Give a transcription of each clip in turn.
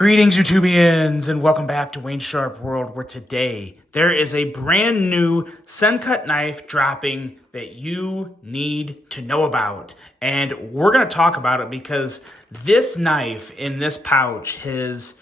Greetings, YouTubians, and welcome back to Wayne Sharp World, where today there is a brand new Sencut knife dropping that you need to know about. And we're going to talk about it because this knife in this pouch has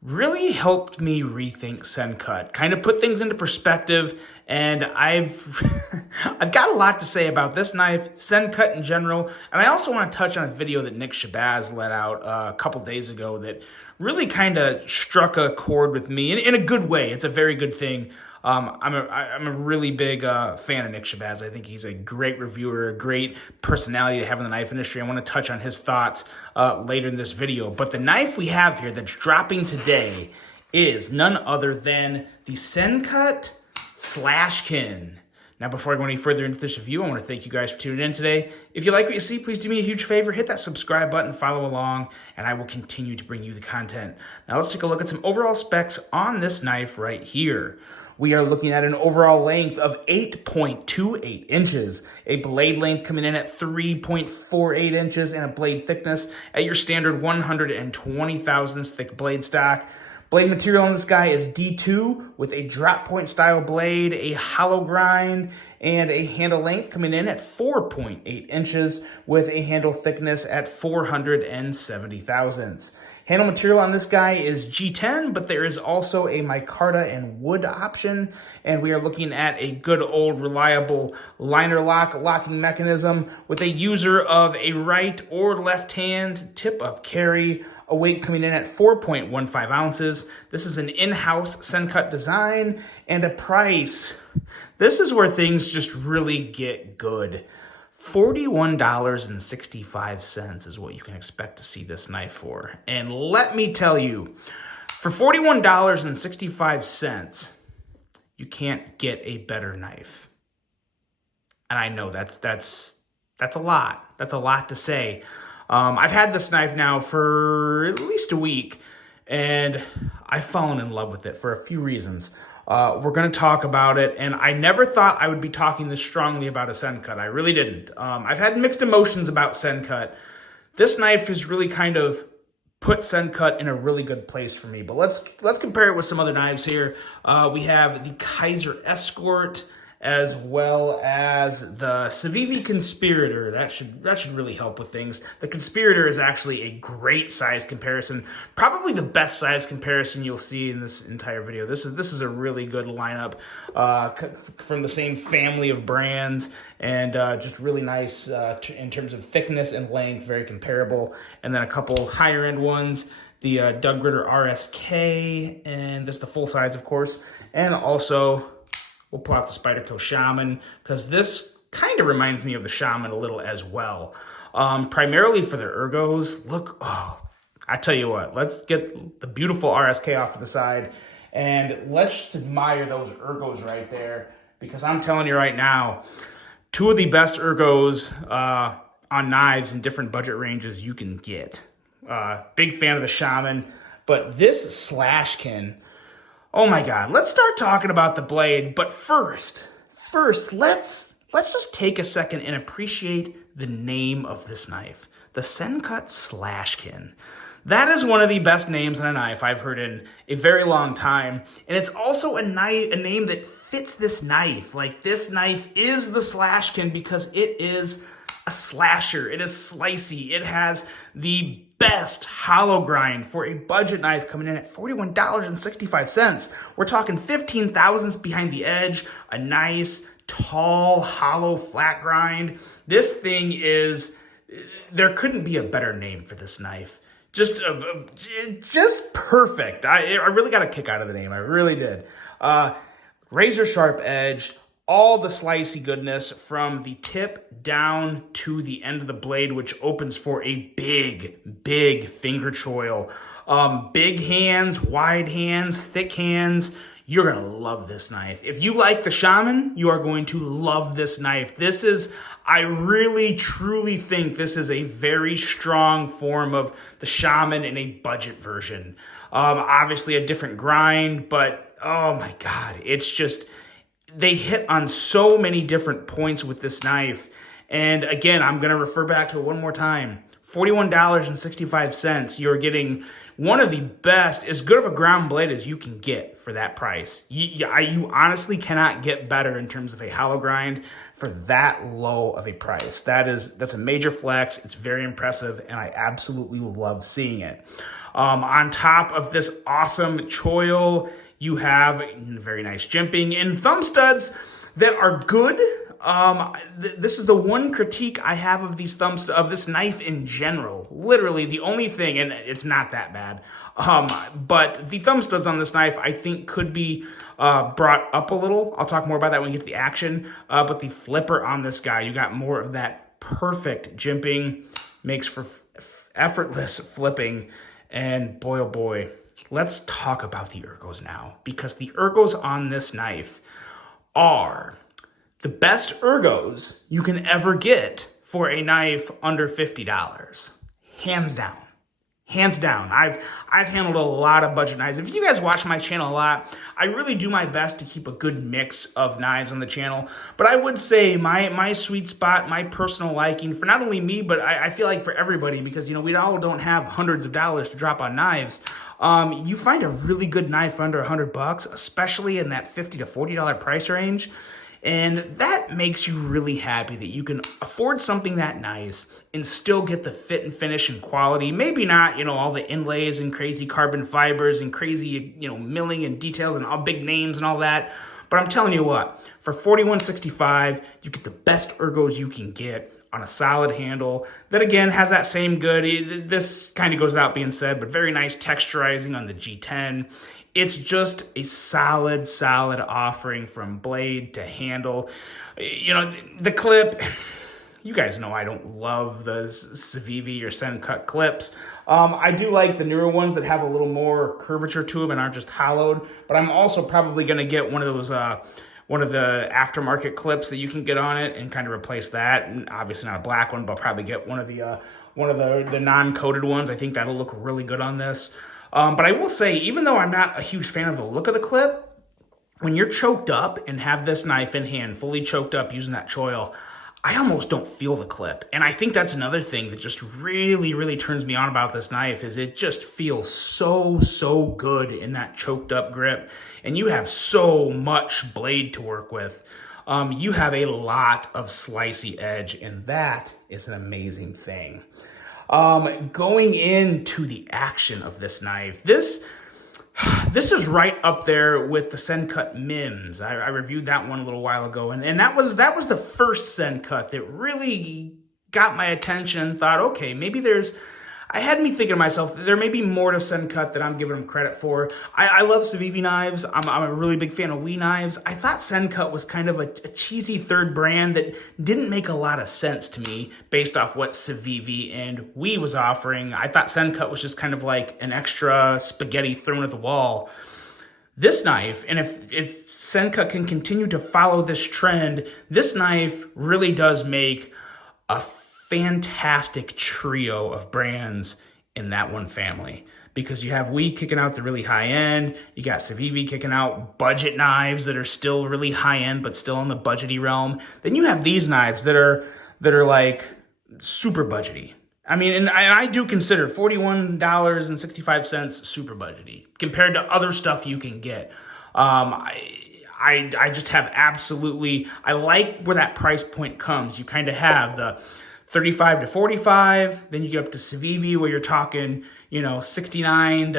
really helped me rethink Sencut, kind of put things into perspective, and I've I've got a lot to say about this knife, Sencut in general, and I also want to touch on a video that Nick Shabazz let out a couple days ago that really kind of struck a chord with me in a good way. It's a very good thing. I'm a really big fan of Nick Shabazz. I think he's a great reviewer, a great personality to have in the knife industry. I want to touch on his thoughts later in this video. But the knife we have here that's dropping today is none other than the Sencut Slashkin. Now, before I go any further into this review, I want to thank you guys for tuning in today. If you like what you see, please do me a huge favor. Hit that subscribe button, follow along, and I will continue to bring you the content. Now, let's take a look at some overall specs on this knife right here. We are looking at an overall length of 8.28 inches, a blade length coming in at 3.48 inches, and a blade thickness at your standard 120 thousandths thick blade stock. Blade material on this guy is D2 with a drop point style blade, a hollow grind, and a handle length coming in at 4.8 inches with a handle thickness at 470 thousandths. Handle material on this guy is G10, but there is also a micarta and wood option, and we are looking at a good old reliable liner lock locking mechanism with a user of a right or left hand tip up carry, a weight coming in at 4.15 ounces. This is an in-house Sencut design, and a price. This is where things just really get good. $41.65 is what you can expect to see this knife for. And let me tell you, for $41.65, you can't get a better knife. And I know that's a lot. That's a lot to say. I've had this knife now for at least a week, and I've fallen in love with it for a few reasons. We're going to talk about it, and I never thought I would be talking this strongly about a Sencut. I really didn't. I've had mixed emotions about Sencut. This knife has really kind of put Sencut in a really good place for me. But let's compare it with some other knives here. We have the Kaiser Escort, as well as the Civivi Conspirator. That should really help with things. The Conspirator is actually a great size comparison, probably the best size comparison you'll see in this entire video. This is a really good lineup from the same family of brands, and just really nice in terms of thickness and length, very comparable. And then a couple higher end ones, the Doug Ritter RSK, and this is the full size, of course, and also we'll pull out the Spyderco Shaman, because this kind of reminds me of the Shaman a little as well. Primarily for the ergos. Look, I tell you what, let's get the beautiful RSK off to the side, and let's just admire those ergos right there, because I'm telling you right now, two of the best ergos on knives in different budget ranges you can get. Big fan of the Shaman, but this Slashkin, oh my God, let's start talking about the blade. But first, let's just take a second and appreciate the name of this knife, the Sencut Slashkin. That is one of the best names on a knife I've heard in a very long time. And it's also a name that fits this knife. Like, this knife is the Slashkin because it is a slasher. It is slicey. It has the best hollow grind for a budget knife, coming in at $41.65. We're talking 15 thousandths behind the edge, a nice, tall, hollow, flat grind. This thing is, there couldn't be a better name for this knife. Just perfect. I really got a kick out of the name. I really did. Razor sharp edge, all the slicey goodness from the tip down to the end of the blade, which opens for a big finger choil. Big hands, wide hands, thick hands. You're going to love this knife. If you like the Shaman, you are going to love this knife. I really, truly think this is a very strong form of the Shaman in a budget version. Obviously a different grind, but oh my God, it's just, they hit on so many different points with this knife. And again, I'm going to refer back to it one more time. $41.65. You're getting one of the best, as good of a ground blade as you can get for that price. You honestly cannot get better in terms of a hollow grind for that low of a price. That's a major flex. It's very impressive, and I absolutely love seeing it. On top of this awesome choil, you have very nice jimping and thumb studs that are good. This is the one critique I have of these of this knife in general. Literally the only thing, and it's not that bad, but the thumb studs on this knife I think could be brought up a little. I'll talk more about that when we get to the action. But the flipper on this guy, you got more of that perfect jimping, makes for effortless flipping, and boy oh boy, let's talk about the ergos now, because the ergos on this knife are the best ergos you can ever get for a knife under $50. Hands down. Hands down. I've handled a lot of budget knives. If you guys watch my channel a lot, I really do my best to keep a good mix of knives on the channel. But I would say my sweet spot, my personal liking for not only me, but I feel like for everybody, because, you know, we all don't have hundreds of dollars to drop on knives. You find a really good knife under $100, especially in that $50 to $40 price range. And that makes you really happy that you can afford something that nice and still get the fit and finish and quality. Maybe not, you know, all the inlays and crazy carbon fibers and crazy, you know, milling and details and all big names and all that. But I'm telling you what, for $41.65, you get the best ergos you can get on a solid handle that, again, has that same good, this kind of goes without being said, but very nice texturizing on the G10. It's just a solid offering from blade to handle. You know, the clip, you guys know I don't love the Civivi or Sencut clips. I do like the newer ones that have a little more curvature to them and aren't just hollowed, but I'm also probably going to get one of those, one of the aftermarket clips that you can get on it and kind of replace that. And obviously not a black one, but I'll probably get one of the non-coated ones. I think that'll look really good on this. But I will say, even though I'm not a huge fan of the look of the clip, when you're choked up and have this knife in hand, fully choked up using that choil, I almost don't feel the clip. And I think that's another thing that just really turns me on about this knife, is it just feels so good in that choked up grip. And you have so much blade to work with. You have a lot of slicey edge, and that is an amazing thing. Going into the action of this knife, this is right up there with the Sencut Mims. I reviewed that one a little while ago, and that was the first Sencut that really got my attention. Thought, okay, maybe I had me thinking to myself, there may be more to Sencut that I'm giving them credit for. I love Civivi knives. I'm a really big fan of WE knives. I thought Sencut was kind of a cheesy third brand that didn't make a lot of sense to me based off what Civivi and WE was offering. I thought Sencut was just kind of like an extra spaghetti thrown at the wall. This knife, and if Sencut can continue to follow this trend, this knife really does make a fantastic trio of brands in that one family, because you have WE kicking out the really high end, you got Civivi kicking out budget knives that are still really high end but still in the budgety realm. Then you have these knives that are like super budgety. I mean, and I do consider $41.65 super budgety compared to other stuff you can get. I just have I like where that price point comes. You kind of have the $35 to $45, then you get up to Civivi where you're talking, you know, $69 to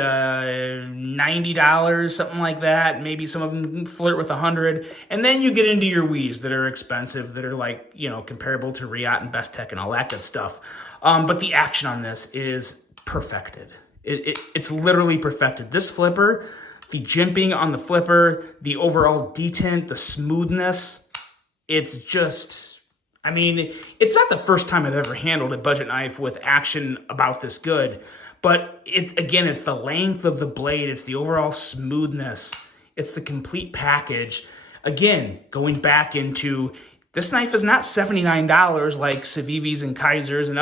$90, something like that. Maybe some of them flirt with $100, and then you get into your WEs that are expensive, that are like, you know, comparable to Riot and Best Tech and all that good stuff. But the action on this is perfected. It's literally perfected. This flipper, the jimping on the flipper, the overall detent, the smoothness, it's just, I mean, it's not the first time I've ever handled a budget knife with action about this good, but it's the length of the blade, it's the overall smoothness, it's the complete package. Again, going back into, this knife is not $79 like Civivis and Kaisers and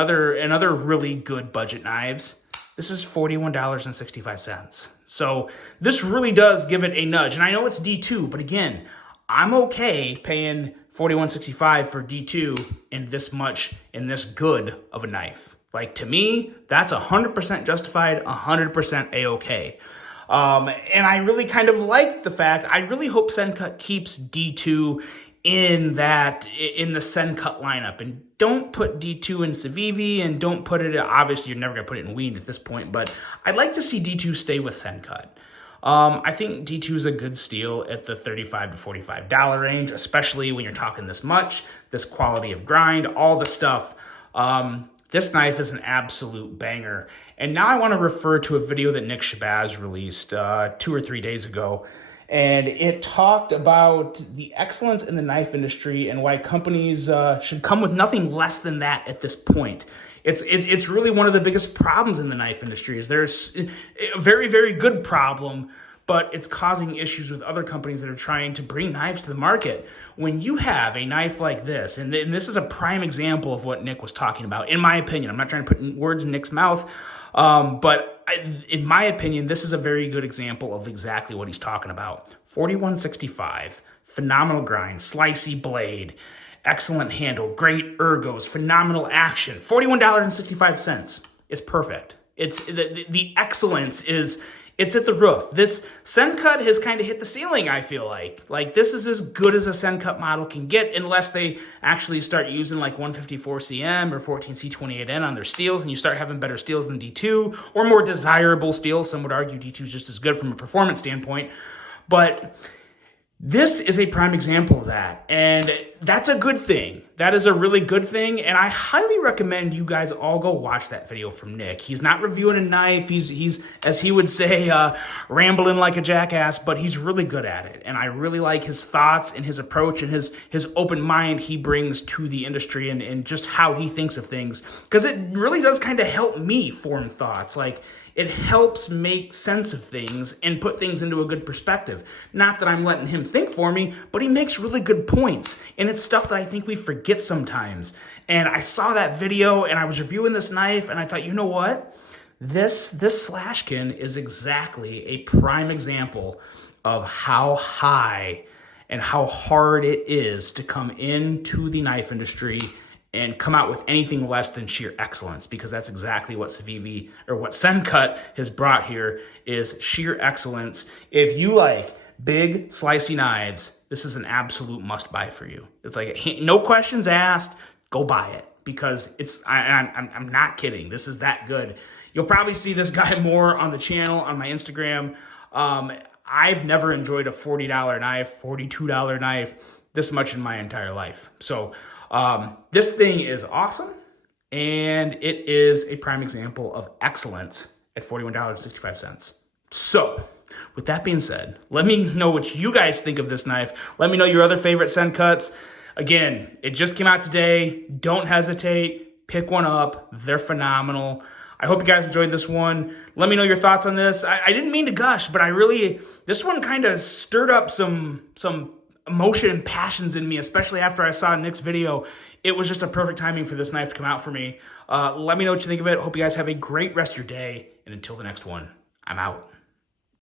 other really good budget knives. This is $41.65. So this really does give it a nudge. And I know it's D2, but again, I'm okay paying $41.65 for D2 in this good of a knife. Like, to me, that's 100% justified, 100% A-okay. And I really kind of like the fact, I really hope Sencut keeps D2 in the Sencut lineup, and don't put D2 in Civivi, and don't put it, obviously you're never going to put it in Wien at this point, but I'd like to see D2 stay with Sencut. I think D2 is a good steal at the $35 to $45 range, especially when you're talking this much, this quality of grind, all the stuff. This knife is an absolute banger. And now I want to refer to a video that Nick Shabazz released 2 or 3 days ago. And it talked about the excellence in the knife industry and why companies should come with nothing less than that at this point. It's really one of the biggest problems in the knife industry. Is there's a very, very good problem, but it's causing issues with other companies that are trying to bring knives to the market. When you have a knife like this, and this is a prime example of what Nick was talking about, in my opinion. I'm not trying to put words in Nick's mouth, but in my opinion, this is a very good example of exactly what he's talking about. 4165, phenomenal grind, slicey blade, excellent handle, great ergos, phenomenal action. $41.65 is perfect. It's the excellence is, it's at the roof. This Sencut has kind of hit the ceiling, I feel like. Like, this is as good as a Sencut model can get, unless they actually start using like 154CM or 14C28N on their steels, and you start having better steels than D2, or more desirable steels. Some would argue D2 is just as good from a performance standpoint. But this is a prime example of that, and that's a good thing. That is a really good thing, and I highly recommend you guys all go watch that video from Nick. He's not reviewing a knife. He's as he would say, rambling like a jackass, but he's really good at it, and I really like his thoughts and his approach and his open mind he brings to the industry, and just how he thinks of things, because it really does kind of help me form thoughts. Like, it helps make sense of things and put things into a good perspective. Not that I'm letting him think for me, but he makes really good points. And it's stuff that I think we forget sometimes. And I saw that video and I was reviewing this knife and I thought, you know what? This Slashkin is exactly a prime example of how high and how hard it is to come into the knife industry and come out with anything less than sheer excellence, because that's exactly what Civivi, or what Sencut has brought here, is sheer excellence. If you like big, slicey knives, this is an absolute must-buy for you. It's like, no questions asked, go buy it, because it's, I'm not kidding. This is that good. You'll probably see this guy more on the channel, on my Instagram. I've never enjoyed a $40 knife, $42 knife this much in my entire life. So this thing is awesome, and it is a prime example of excellence at $41.65. So, with that being said, let me know what you guys think of this knife. Let me know your other favorite Sencuts. Again, it just came out today. Don't hesitate. Pick one up. They're phenomenal. I hope you guys enjoyed this one. Let me know your thoughts on this. I didn't mean to gush, but this one kind of stirred up some emotion and passions in me, especially after I saw Nick's video. It was just a perfect timing for this knife to come out for me. Let me know what you think of it. Hope you guys have a great rest of your day, and until the next one, I'm out.